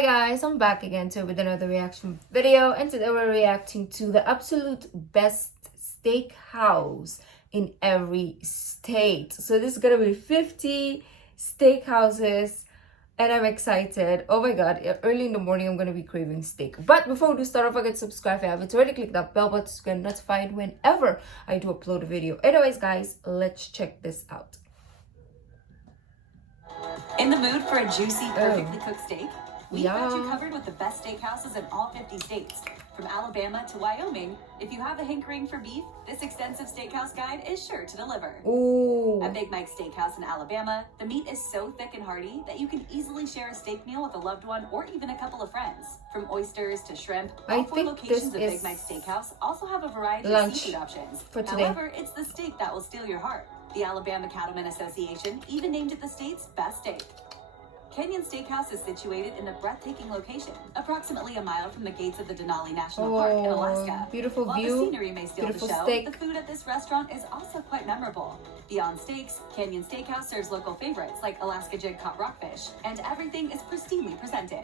Hi guys, I'm back again with another reaction video, and today we're reacting to the absolute best steakhouse in every state. So this is gonna be 50 steakhouses and I'm excited. Oh my god, early in the morning I'm gonna be craving steak. But before we do start, don't forget to subscribe if you haven't already. Click that bell button to get notified whenever I do upload a video. Anyways guys, let's check this out. In the mood for a juicy, perfectly cooked steak? We've got you Yeah. covered with the best steakhouses in all 50 states. From Alabama to Wyoming, if you have a hankering for beef, this extensive steakhouse guide is sure to deliver. Ooh. At Big Mike's Steakhouse in Alabama, the meat is so thick and hearty that you can easily share a steak meal with a loved one or even a couple of friends. From oysters to shrimp, all four locations of Big Mike's Steakhouse also have a variety of seafood options. For today. However, it's the steak that will steal your heart. The Alabama Cattlemen Association even named it the state's best steak. Canyon Steakhouse is situated in a breathtaking location, approximately a mile from the gates of the Denali National Park in Alaska. Beautiful While view, the scenery may steal the show, steak. the food at this restaurant is also quite memorable. Beyond steaks, Canyon Steakhouse serves local favorites like Alaska jig caught rockfish, and everything is pristinely presented.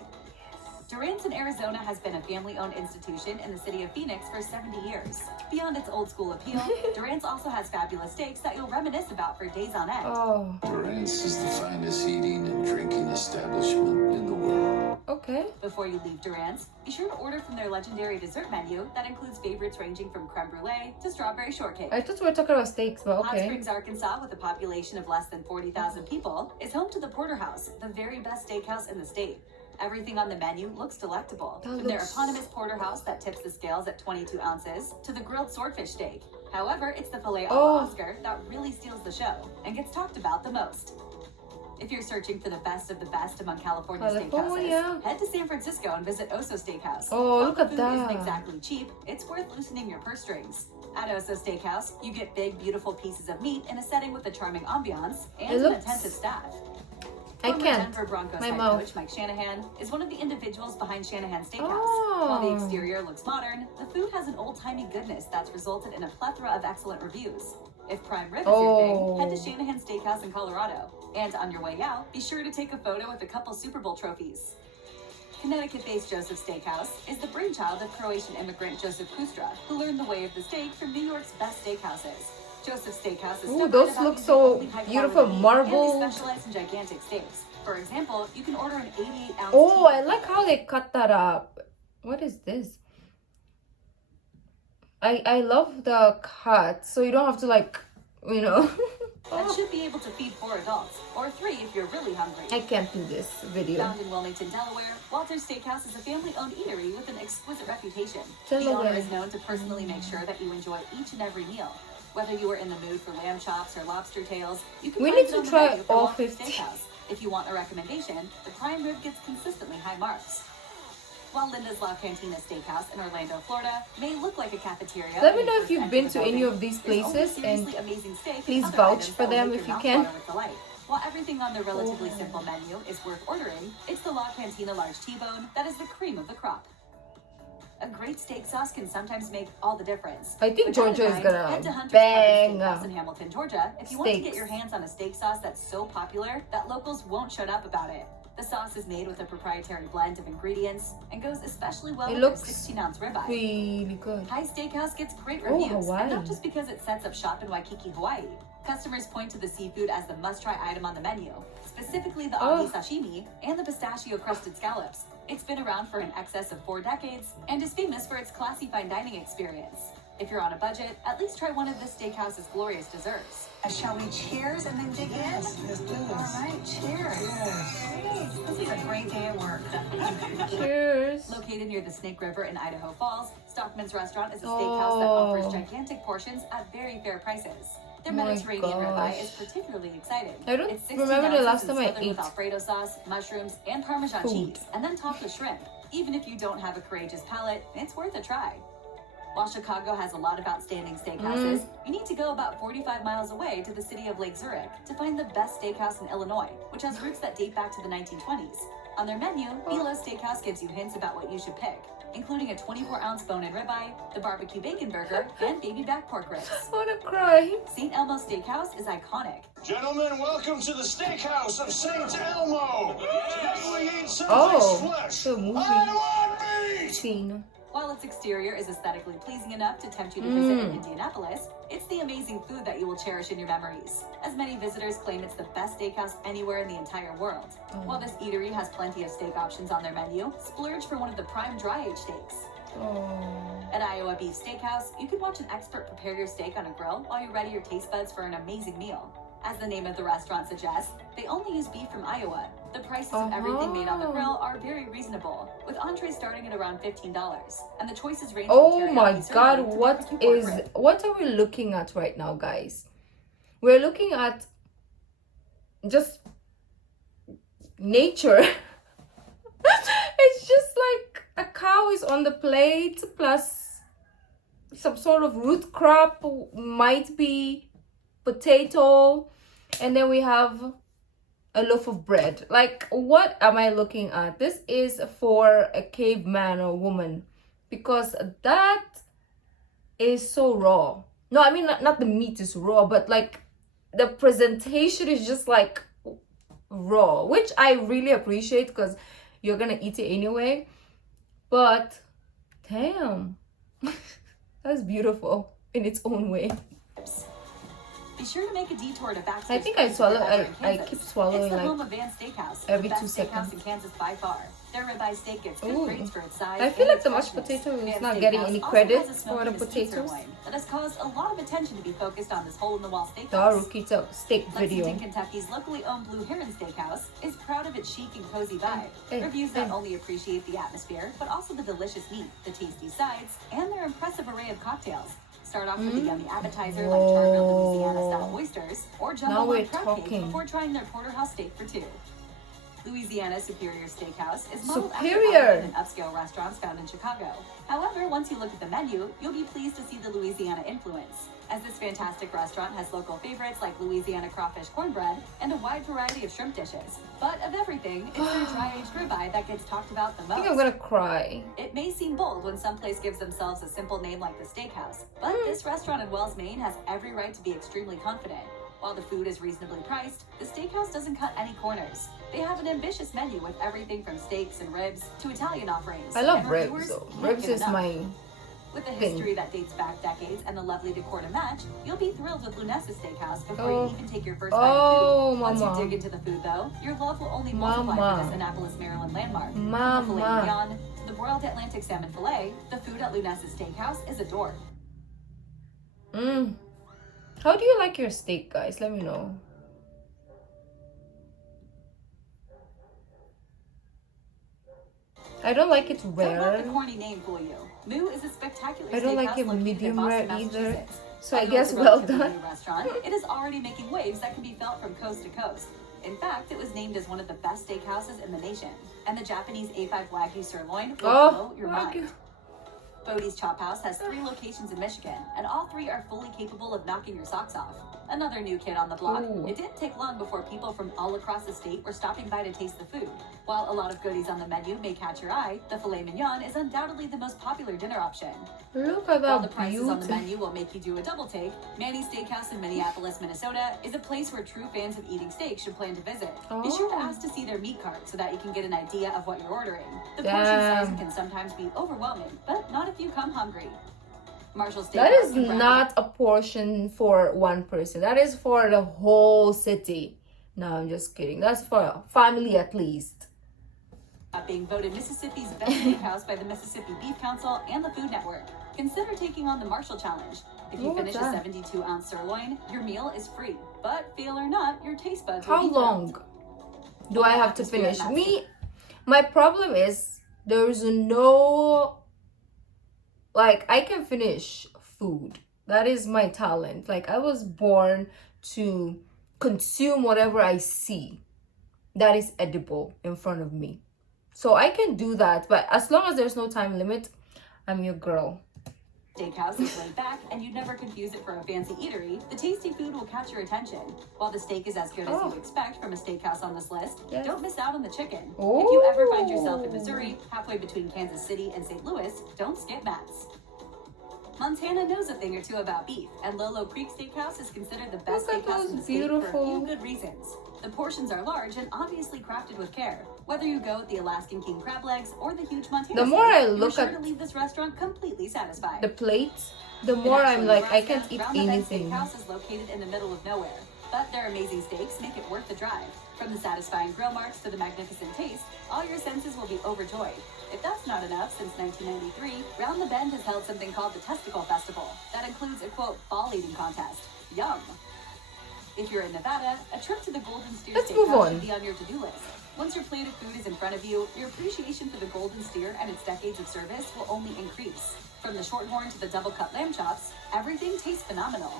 Durant's in Arizona has been a family-owned institution in the city of Phoenix for 70 years. Beyond its old-school appeal, Durant's also has fabulous steaks that you'll reminisce about for days on end. Durant's is the finest eating and drinking establishment in the world. Okay. Before you leave Durant's, be sure to order from their legendary dessert menu that includes favorites ranging from creme brulee to strawberry shortcake. I thought we were talking about steaks, but okay. Hot Springs, Arkansas, with a population of less than 40,000 people, is home to the Porterhouse, the very best steakhouse in the state. Everything on the menu looks delectable, from their eponymous porterhouse that tips the scales at 22 ounces to the grilled swordfish steak. However, it's the filet Oscar that really steals the show and gets talked about the most. If you're searching for the best of the best among California steakhouses, head to San Francisco and visit Oso Steakhouse. Look at food that. Isn't exactly cheap, it's worth loosening your purse strings. At Oso Steakhouse, you get big, beautiful pieces of meat in a setting with a charming ambiance and an attentive staff. Former Denver Broncos head coach Mike Shanahan is one of the individuals behind Shanahan Steakhouse. While the exterior looks modern, the food has an old-timey goodness that's resulted in a plethora of excellent reviews. If prime rib is your thing, head to Shanahan Steakhouse in Colorado. And on your way out, be sure to take a photo with a couple Super Bowl trophies. Connecticut-based Joseph Steakhouse is the brainchild of Croatian immigrant Joseph Kustra, who learned the way of the steak from New York's best steakhouses. Joseph Steakhouse is those look so beautiful, marble. And they specialize in gigantic steaks. For example, you can order an 88-ounce. I like how they cut that up. What is this? I love the cut, so you don't have to that should be able to feed 4 adults, or 3 if you're really hungry. I can't do this video. Found in Wilmington, Delaware, Walter's Steakhouse is a family-owned eatery with an exquisite reputation. The owner is known to personally make sure that you enjoy each and every meal. Whether you are in the mood for lamb chops or lobster tails, you can find it on the menu for Walter's Steakhouse. If you want a recommendation, the prime rib gets consistently high marks. While Linda's La Cantina Steakhouse in Orlando, Florida may look like a cafeteria. Let me know if you've been to any of these places and please vouch for them if you can. While everything on the relatively simple menu is worth ordering, it's the La Cantina Large T-Bone that is the cream of the crop. A great steak sauce can sometimes make all the difference. I think Georgia is gonna head to Hunter's bang Steakhouse in Hamilton, Georgia, if you want to get your hands on a steak sauce that's so popular that locals won't shut up about it. The sauce is made with a proprietary blend of ingredients and goes especially well with their 16-ounce ribeye. Really good. High Steakhouse gets great reviews, Hawaii. and not just because it sets up shop in Waikiki, Hawaii. Customers point to the seafood as the must-try item on the menu, specifically the ahi sashimi and the pistachio-crusted scallops. It's been around for in excess of 4 decades and is famous for its classy fine dining experience. If you're on a budget, at least try one of this steakhouse's glorious desserts. Shall we cheers and then dig in? Yes, do this. All right, cheers. Yes. This is a great day at work. Cheers. Located near the Snake River in Idaho Falls, Stockman's Restaurant is a steakhouse that offers gigantic portions at very fair prices. Their Mediterranean ribeye is particularly exciting. I don't remember the last time I ate with Alfredo sauce, mushrooms, and Parmesan cheese, and then topped with shrimp. Even if you don't have a courageous palate, it's worth a try. While Chicago has a lot of outstanding steakhouses, you need to go about 45 miles away to the city of Lake Zurich to find the best steakhouse in Illinois, which has roots that date back to the 1920s. On their menu, Milo Steakhouse gives you hints about what you should pick, including a 24-ounce bone-in ribeye, the barbecue bacon burger, and baby back pork ribs. I wanna cry. St. Elmo Steakhouse is iconic. Gentlemen, welcome to the Steakhouse of St. Elmo. Can we eat some flesh? the movie I want meat! scene. While its exterior is aesthetically pleasing enough to tempt you to visit in Indianapolis, it's the amazing food that you will cherish in your memories, as many visitors claim it's the best steakhouse anywhere in the entire world. While this eatery has plenty of steak options on their menu, splurge for one of the prime dry-aged steaks. At Iowa Beef Steakhouse, you can watch an expert prepare your steak on a grill while you ready your taste buds for an amazing meal. As the name of the restaurant suggests, they only use beef from Iowa. The prices of everything made on the grill are very reasonable, with entrees starting at around $15, and the choices range from Oh my teriyaki god, sirloin to barbecue pork rib. what are we looking at right now, guys? We're looking at just nature. It's just like a cow is on the plate plus some sort of root crop, might be potato, and then we have a loaf of bread. Like, what am I looking at? This is for a caveman or woman, because that is so raw. No, I mean, not the meat is raw, but like the presentation is just like raw, which I really appreciate because you're gonna eat it anyway. But damn, that's beautiful in its own way. Be sure to make a detour to Baxter's. I think I Place swallow. in I Kansas. keep swallowing It's the like home of Van Steakhouse, every the best 2 steakhouse seconds. in Kansas by far. Their ribeye steak gets good Ooh. grades for its size. I feel and like its the mashed freshness. potato is Van not getting Steakhouse any also credit has a for the smoky mesquite potatoes. sirloin that has caused a lot of attention to be focused on this hole-in-the-wall The steakhouse. Rukaiya steak video. Lexington, Kentucky's locally owned Blue Heron Steakhouse is proud of its chic and cozy vibe. Hey, Reviews hey. not only appreciate the atmosphere, but also the delicious meat, the tasty sides, and their impressive array of cocktails. Start off with a yummy appetizer like char-grilled Louisiana-style oysters, or jump Now on we're a crab cake talking. before trying their porterhouse steak for two. Louisiana Superior Steakhouse is modeled Superior. after elegant and upscale restaurants found in Chicago. However, once you look at the menu, you'll be pleased to see the Louisiana influence, as this fantastic restaurant has local favorites like Louisiana crawfish cornbread and a wide variety of shrimp dishes. But of everything, it's their dry-aged ribeye that gets talked about the I most. think I'm gonna cry. It may seem bold when some place gives themselves a simple name like the Steakhouse, but this restaurant in Wells, Maine has every right to be extremely confident. While the food is reasonably priced, the Steakhouse doesn't cut any corners. They have an ambitious menu with everything from steaks and ribs to Italian offerings. I love and ribs reviewers though. can't Ribs get is enough. my With a thing. history that dates back decades and the lovely decor to match, you'll be thrilled with Lunessa Steakhouse before Oh. you even take your first bite of Oh, food. Once mama. you dig into the food, though, your love will only multiply for Mama. this Annapolis, Maryland landmark. Mama. From the filet mignon to the broiled Atlantic salmon fillet, the food at Lunessa Steakhouse is adored. How do you like your steak, guys? Let me know. I don't like it Don't let rare. the corny name fool you. Moo is a spectacular I don't like steakhouse it located in medium Boston, rare either. Massachusetts. So I Although guess it's a well relatively done. new restaurant, it is already making waves that can be felt from coast to coast. In fact, it was named as one of the best steakhouses in the nation. And the Japanese A5 Wagyu sirloin will blow your mind. Bodie's Chop House has 3 locations in Michigan, and all 3 are fully capable of knocking your socks off. Another new kid on the block. Ooh. It didn't take long before people from all across the state were stopping by to taste the food. While a lot of goodies on the menu may catch your eye, the filet mignon is undoubtedly the most popular dinner option. Look at While the that prices on the beauty. menu will make you do a double take, Manny's Steakhouse in Minneapolis, Minnesota is a place where true fans of eating steak should plan to visit. Be sure to Oh. ask to see their meat cart so that you can get an idea of what you're ordering. The Damn. portion size can sometimes be overwhelming, but not if you come hungry. Marshall Steakhouse That is in Brown- not a portion for one person. That is for the whole city. No, I'm just kidding. That's for a family at least. being voted Mississippi's best steakhouse by the Mississippi Beef Council and the Food Network. Consider taking on the Marshall Challenge. If you Oh, finish a that? 72-ounce sirloin, your meal is free. But fail or not, your taste buds How will be long thrilled. do I have to finish? My problem is there's no, like, I can finish food. That is my talent. Like, I was born to consume whatever I see that is edible in front of me. So I can do that, but as long as there's no time limit, I'm your girl. Steakhouse is laid back, and you'd never confuse it for a fancy eatery. The tasty food will catch your attention. While the steak is as good as you expect from a steakhouse on this list, don't miss out on the chicken. If you ever find yourself in Missouri, halfway between Kansas City and St. Louis, don't skip Matt's. Montana knows a thing or two about beef, and Lolo Creek Steakhouse is considered the best steakhouse in the state for a few good reasons. The portions are large and obviously crafted with care. Whether you go with the Alaskan king crab legs or the huge Montana the more I steak, look you're at sure to leave this restaurant completely satisfied. the plates, the more I'm like, I can't eat anything. Steakhouse is located in the middle of nowhere, but their amazing steaks make it worth the drive. From the satisfying grill marks to the magnificent taste, all your senses will be overjoyed. If that's not enough, since 1993, Round the Bend has held something called the Testicle Festival. That includes a, quote, ball eating contest. Yum! If you're in Nevada, a trip to the Golden Steer Steakhouse should be on your to-do list. Once your plate of food is in front of you, your appreciation for the Golden Steer and its decades of service will only increase. From the shorthorn to the double-cut lamb chops, everything tastes phenomenal.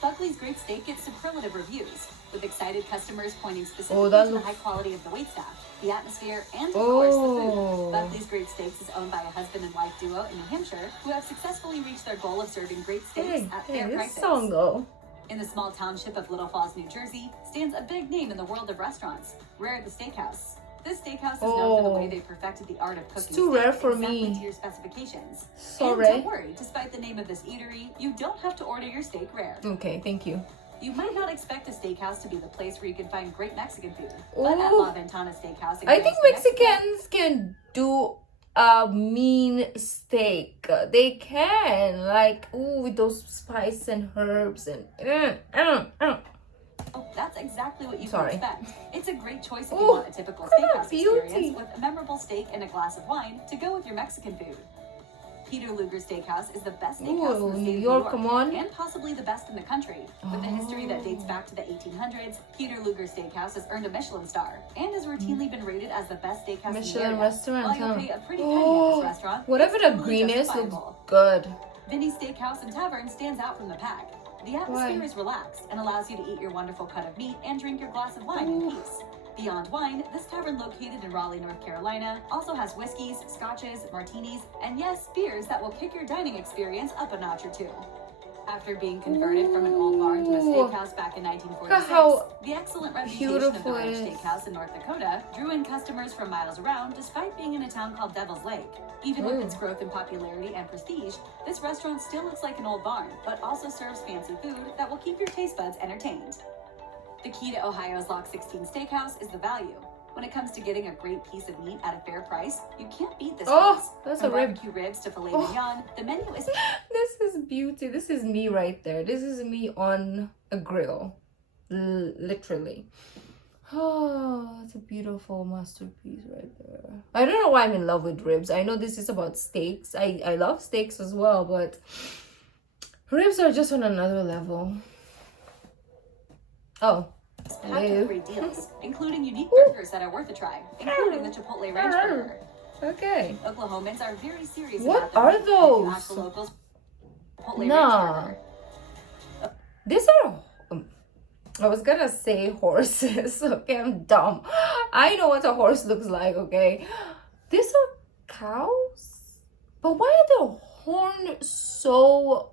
Buckley's Great Steak gets superlative reviews, with excited customers pointing specifically to the high quality of the waitstaff, the atmosphere, and of course the food. Buckley's Great Steaks is owned by a husband and wife duo in New Hampshire who have successfully reached their goal of serving great steaks at fair prices. In the small township of Little Falls, New Jersey, stands a big name in the world of restaurants, Rare the Steakhouse. This steakhouse is known for the way they perfected the art of cooking. It's too rare for exactly me. To your specifications. Sorry. And don't worry, despite the name of this eatery, you don't have to order your steak rare. Okay, thank you. You might not expect a steakhouse to be the place where you can find great Mexican food, but at La Ventana Steakhouse, I think Mexicans can do a mean steak. They can, like, with those spices and herbs and. Oh, that's exactly what you can expect. It's a great choice if you want a typical steakhouse experience with a memorable steak and a glass of wine to go with your Mexican food. Peter Luger Steakhouse is the best steakhouse in the state of New York, come on. And possibly the best in the country. With a history that dates back to the 1800s, Peter Luger Steakhouse has earned a Michelin star and has routinely been rated as the best steakhouse Michelin in the area. restaurant, While you'll pay a pretty penny at this restaurant, whatever it's the totally green is, looks justifiable. good. Vinny's Steakhouse and Tavern stands out from the pack. The atmosphere is relaxed and allows you to eat your wonderful cut of meat and drink your glass of wine in peace. Beyond Wine, this tavern located in Raleigh, North Carolina, also has whiskeys, scotches, martinis, and yes, beers that will kick your dining experience up a notch or two. After being converted from an old barn to a steakhouse back in 1946, the excellent reputation of the Irish Steakhouse in North Dakota drew in customers from miles around despite being in a town called Devil's Lake. Even with its growth in popularity and prestige, this restaurant still looks like an old barn, but also serves fancy food that will keep your taste buds entertained. The key to Ohio's Lock 16 Steakhouse is the value. When it comes to getting a great piece of meat at a fair price, you can't beat this price. That's From a rib. barbecue ribs to filet mignon, the menu is... This is beauty. This is me right there. This is me on a grill. Literally. Oh, it's a beautiful masterpiece right there. I don't know why I'm in love with ribs. I know this is about steaks. I love steaks as well, but ribs are just on another level. Oh. Packed with great deals, including unique burgers that are worth a try, including the Chipotle Ranch Burger. Okay. Oklahomans are very serious what about them. are If you ask those? the locals, Chipotle Ranch Nah. Burger. These are... I was gonna say horses. Okay, I'm dumb. I know what a horse looks like, okay? These are cows? But why are their horns so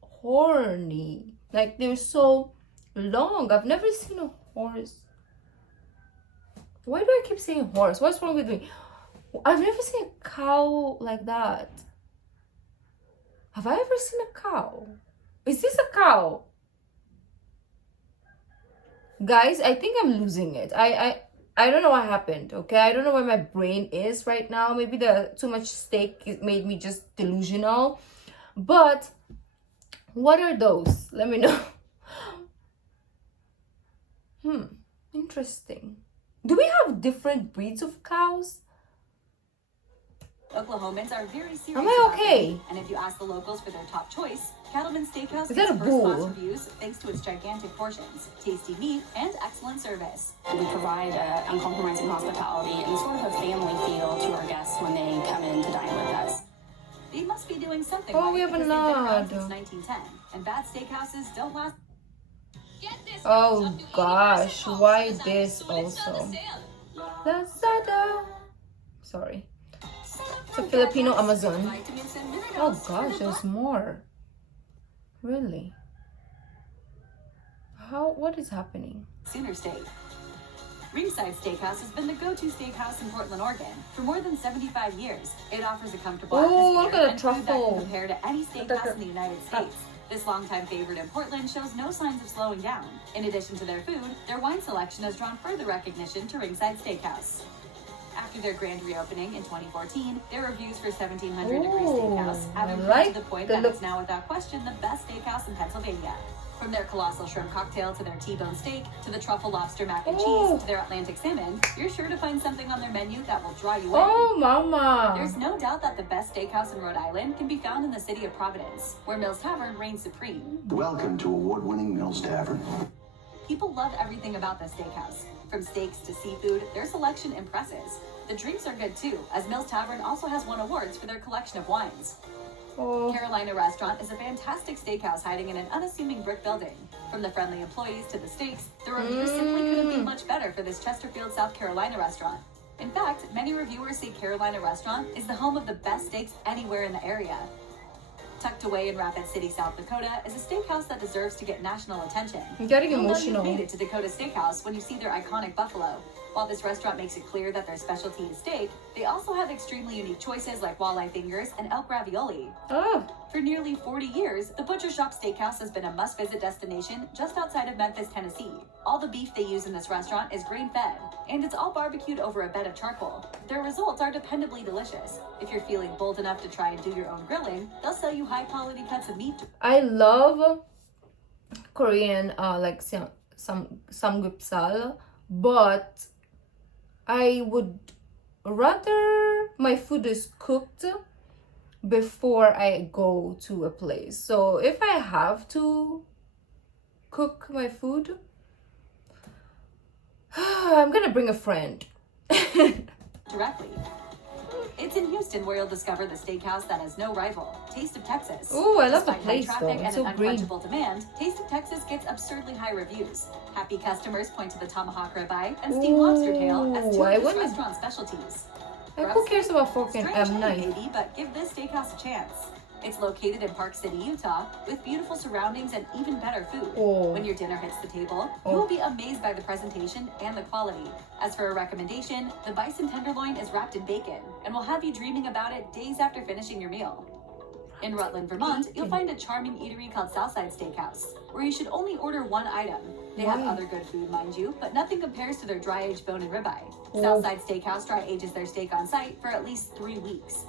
horny? Like, they're so long. I've never seen a horse. Why do I keep saying horse? What's wrong with me? I've never seen a cow like that. Have I ever seen a cow? Is this a cow? Guys, I think I'm losing it. I don't know what happened, okay? I don't know where my brain is right now. Maybe the too much steak made me just delusional. But what are those? Let me know. Interesting. Do we have different breeds of cows? Oklahomans are very serious Am I about okay? them, and if you ask the locals for their top choice, Cattleman's Steakhouse Is that gets a first bull? class reviews thanks to its gigantic portions, tasty meat, and excellent service. We provide uncompromising hospitality and sort of a family feel to our guests when they come in to dine with us. They must be doing something Oh, right we have a because they've been around nod. since 1910, and bad steakhouses don't last. Oh gosh, why this also? Lazada. Sorry. It's a Filipino Amazon. Oh gosh, there's more. Really? What is happening? Sooner Steak. Ringside Steakhouse has been the go-to steakhouse in Portland, Oregon for more than 75 years. It offers a comfortable look atmosphere at the and food that truffle. can compare to any steakhouse in the United States. This longtime favorite in Portland shows no signs of slowing down. In addition to their food, their wine selection has drawn further recognition to Ringside Steakhouse. After their grand reopening in 2014, their reviews for 1700 Degree Steakhouse have improved to the point that it's now without question the best steakhouse in Pennsylvania. From their colossal shrimp cocktail to their T-bone steak to the truffle lobster mac and cheese to their Atlantic salmon, you're sure to find something on their menu that will draw you in. Oh, mama! There's no doubt that the best steakhouse in Rhode Island can be found in the city of Providence, where Mills Tavern reigns supreme. Welcome to award-winning Mills Tavern. People love everything about this steakhouse. From steaks to seafood, their selection impresses. The drinks are good too, as Mills Tavern also has won awards for their collection of wines. Carolina Restaurant is a fantastic steakhouse hiding in an unassuming brick building. From the friendly employees to the steaks, the reviews simply couldn't be much better for this Chesterfield, South Carolina restaurant. In fact, many reviewers say Carolina Restaurant is the home of the best steaks anywhere in the area. Tucked away in Rapid City, South Dakota, is a steakhouse that deserves to get national attention. I'm getting You'll know emotional. you've made it to Dakota Steakhouse when you see their iconic buffalo. While this restaurant makes it clear that their specialty is steak, they also have extremely unique choices like walleye fingers and elk ravioli. Oh, For nearly 40 years, the Butcher Shop Steakhouse has been a must-visit destination just outside of Memphis, Tennessee. All the beef they use in this restaurant is grain-fed, and it's all barbecued over a bed of charcoal. Their results are dependably delicious. If you're feeling bold enough to try and do your own grilling, they'll sell you high-quality cuts of meat. I love Korean, like samgyeopsal, but I would rather my food is cooked before I go to a place. So if I have to cook my food, I'm gonna bring a friend. Directly. It's in Houston where you'll discover the steakhouse that has no rival, Taste of Texas. Oh, I love the Despite high place though. traffic It's and so an green. unquenchable demand, Taste of Texas gets absurdly high reviews. Happy customers point to the tomahawk ribeye and steamed lobster tail as two I of this wanna- restaurant's specialties. Like, who cares about fork and Strange name, knife? maybe, but give this steakhouse a chance. It's located in Park City, Utah, with beautiful surroundings and even better food. Oh. When your dinner hits the table, you will be amazed by the presentation and the quality. As for a recommendation, the bison tenderloin is wrapped in bacon and will have you dreaming about it days after finishing your meal. In Rutland, Vermont, you'll find a charming eatery called Southside Steakhouse, where you should only order one item. They have Why? other good food, mind you, but nothing compares to their dry-aged bone and ribeye. Oh. Southside Steakhouse dry-ages their steak on site for at least 3 weeks.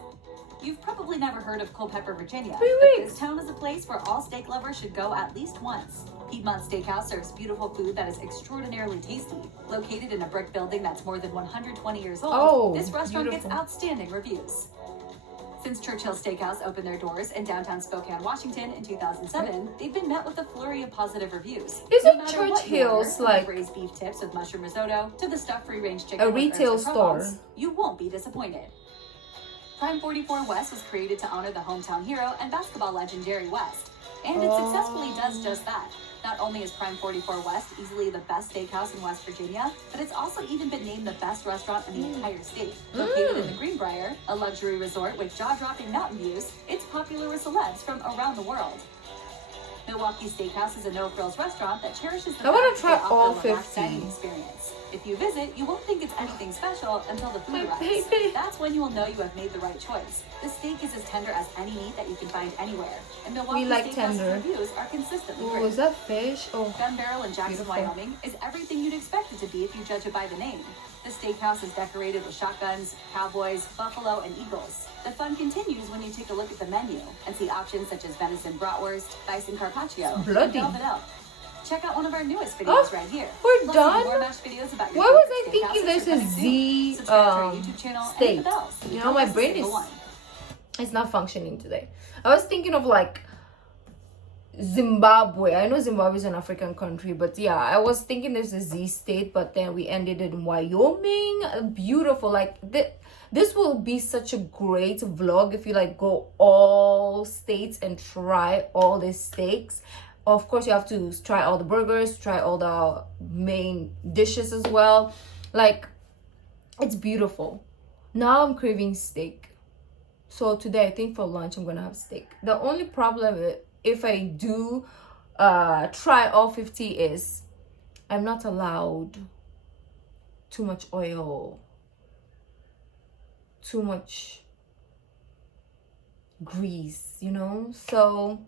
You've probably never heard of Culpeper, Virginia, 3 but weeks. this town is a place where all steak lovers should go at least once. Piedmont Steakhouse serves beautiful food that is extraordinarily tasty. Located in a brick building that's more than 120 years old, Oh, this restaurant beautiful. gets outstanding reviews. Since Churchill Steakhouse opened their doors in downtown Spokane, Washington in 2007, they've been met with a flurry of positive reviews. Isn't No matter what you Churchill's order, from like the braised beef tips with mushroom risotto to the stuffed free-range chicken a with retail herbs de store? Provence, you won't be disappointed. Prime 44 West was created to honor the hometown hero and basketball legend Jerry West, and it successfully does just that. Not only is Prime 44 West easily the best steakhouse in West Virginia, but it's also even been named the best restaurant in the entire state. Located in the Greenbrier, a luxury resort with jaw-dropping mountain views, it's popular with celebs from around the world. Milwaukee Steakhouse is a no-frills restaurant that cherishes the I wanna fact that try they offer all a relaxed 50. dining experience. If you visit, you won't think it's anything special until the My food arrives. baby. That's when you will know you have made the right choice. The steak is as tender as any meat that you can find anywhere, and Milwaukee like Steakhouse tender. reviews are consistently Oh, great. is that fish? Oh, Gun Barrel in Jackson, Beautiful. Wyoming is everything you'd expect it to be if you judge it by the name. The steakhouse is decorated with shotguns, cowboys, buffalo, and eagles. The fun continues when you take a look at the menu and see options such as venison bratwurst, bison carpaccio, and bloody. velvet elk. Check out one of our newest videos Oh, right here. we're Plus, done? more match videos about your why was favorite I thinking steakhouses there's are a coming soon. Z Subscribe to our YouTube channel and hit state? the bell so You know, don't my miss a brain single is one. it's not functioning today. I was thinking of like Zimbabwe. I know Zimbabwe is an African country, but yeah, I was thinking there's a Z state, but then we ended in Wyoming. Beautiful. Like this will be such a great vlog if you like go all states and try all the steaks. Of course, you have to try all the burgers, try all the main dishes as well. Like, it's beautiful. Now I'm craving steak. So today I think for lunch I'm gonna have steak. The only problem if I do try all 50 is I'm not allowed too much oil, too much grease, you know. So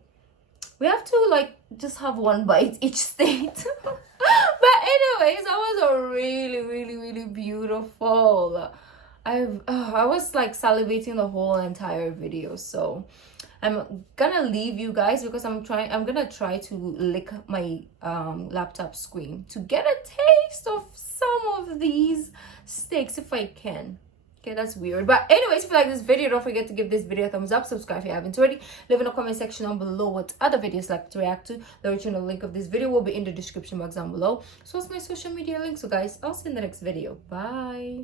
we have to like just have one bite each state. But anyways, that was a really beautiful. I was like salivating the whole entire video. So I'm gonna leave you guys because I'm gonna try to lick my laptop screen to get a taste of some of these steaks if I can. Okay, that's weird. But anyways, if you like this video, don't forget to give this video a thumbs up, subscribe if you haven't already, leave in the comment section down below what other videos like to react to. The original link of this video will be in the description box down below, so it's my social media link. So guys, I'll see you in the next video. Bye.